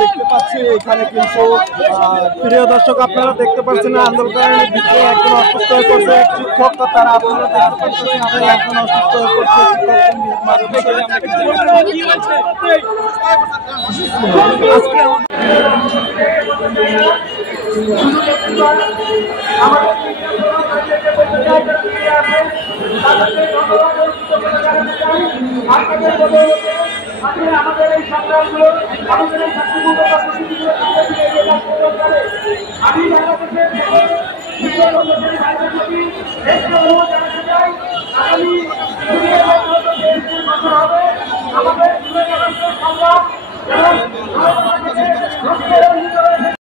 দেখতে পাচ্ছি এখানে কিন্তু প্রিয় দর্শক আপনারা দেখতে পাচ্ছেন আন্দোলনের ভিতরে একজন অসুস্থ হয়ে পড়ছে শিক্ষক তারা আপনারা দেখতে পাচ্ছেন একজন অসুস্থ হয়ে পড়ছে আমাদের এই সংগ্রামগুলো আমাদের এই শান্তিপূর্ণ কর্মসূচিগুলো আমি বাংলাদেশের